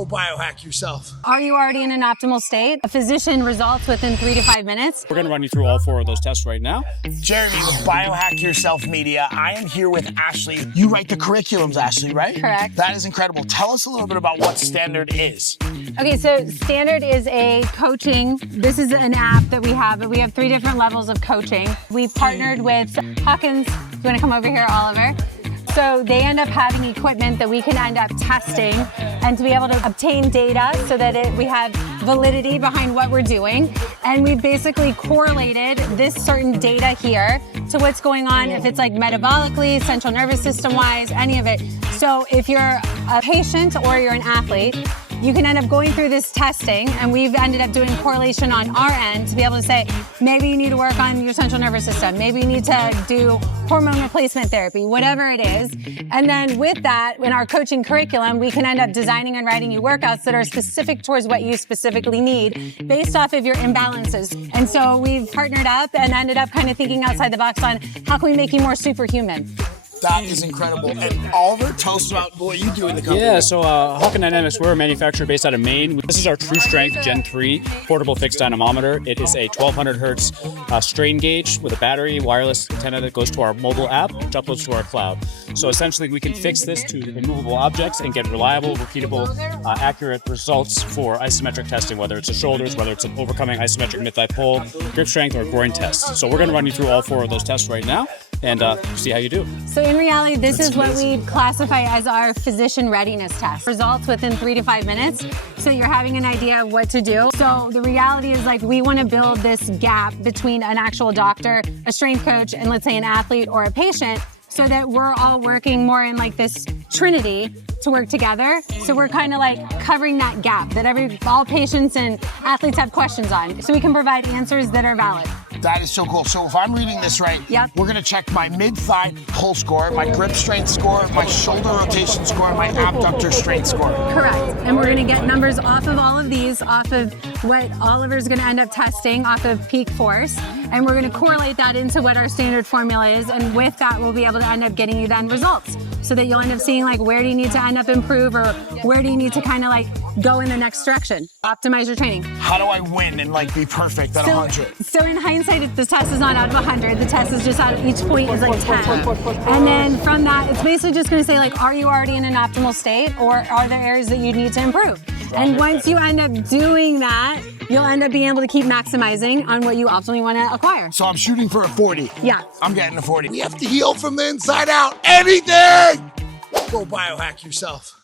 Go biohack yourself. Are you already in an optimal state? A physician results within 3 to 5 minutes. We're going to run you through all 4 of those tests right now. Jeremy with Biohack Yourself Media. I am here with Ashley. You write the curriculums, Ashley, right? Correct. That is incredible. Tell us a little bit about what Standard is. Okay, so Standard is a coaching. This is an app that we have, but we have 3 different levels of coaching. We've partnered with Hawkins. You want to come over here, Oliver? So they end up having equipment that we can end up testing and to be able to obtain data so that we have validity behind what we're doing. And we've basically correlated this certain data here to what's going on, if it's like metabolically, central nervous system wise, any of it. So if you're a patient or you're an athlete, you can end up going through this testing, and we've ended up doing correlation on our end to be able to say, maybe you need to work on your central nervous system, maybe you need to do hormone replacement therapy, whatever it is. And then with that, in our coaching curriculum, we can end up designing and writing you workouts that are specific towards what you specifically need based off of your imbalances. And so we've partnered up and ended up kind of thinking outside the box on how can we make you more superhuman. That is incredible. And Oliver, tell us about what you do in the company. Yeah, so Hawkins Dynamics, we're a manufacturer based out of Maine. This is our True Strength Gen 3 portable fixed dynamometer. It is a 1200 hertz strain gauge with a battery, wireless antenna that goes to our mobile app, which uploads to our cloud. So essentially, we can fix this to immovable objects and get reliable, repeatable, accurate results for isometric testing, whether it's the shoulders, whether it's overcoming isometric mid-thigh pull, grip strength, or groin tests. So we're going to run you through all 4 of those tests right now and see how you do. So in reality, this is what we classify as our physician readiness test. Results within 3 to 5 minutes. So you're having an idea of what to do. So the reality is, like, we want to build this gap between an actual doctor, a strength coach, and let's say an athlete or a patient, so that we're all working more in like this trinity to work together. So we're kind of like covering that gap that all patients and athletes have questions on. So we can provide answers that are valid. That is so cool. So if I'm reading this right, Yep. We're gonna check my mid-thigh pull score, my grip strength score, my shoulder rotation score, and my abductor strength score. Correct. And we're gonna get numbers off of all of these, off of what Oliver's gonna end up testing, off of peak force. And we're gonna correlate that into what our standard formula is. And with that, we'll be able to end up getting you then results. So that you'll end up seeing, like, where do you need to end up improve, or where do you need to kind of like go in the next direction. Optimize your training. How do I win and like be perfect at 100? So in hindsight, the test is not out of 100. The test is just out of, each point is like 10. And then from that, it's basically just going to say, like, are you already in an optimal state, or are there areas that you need to improve? And once you end up doing that, you'll end up being able to keep maximizing on what you optimally want to acquire. So I'm shooting for a 40. Yeah. I'm getting a 40. We have to heal from the inside out. Anything! Go biohack yourself.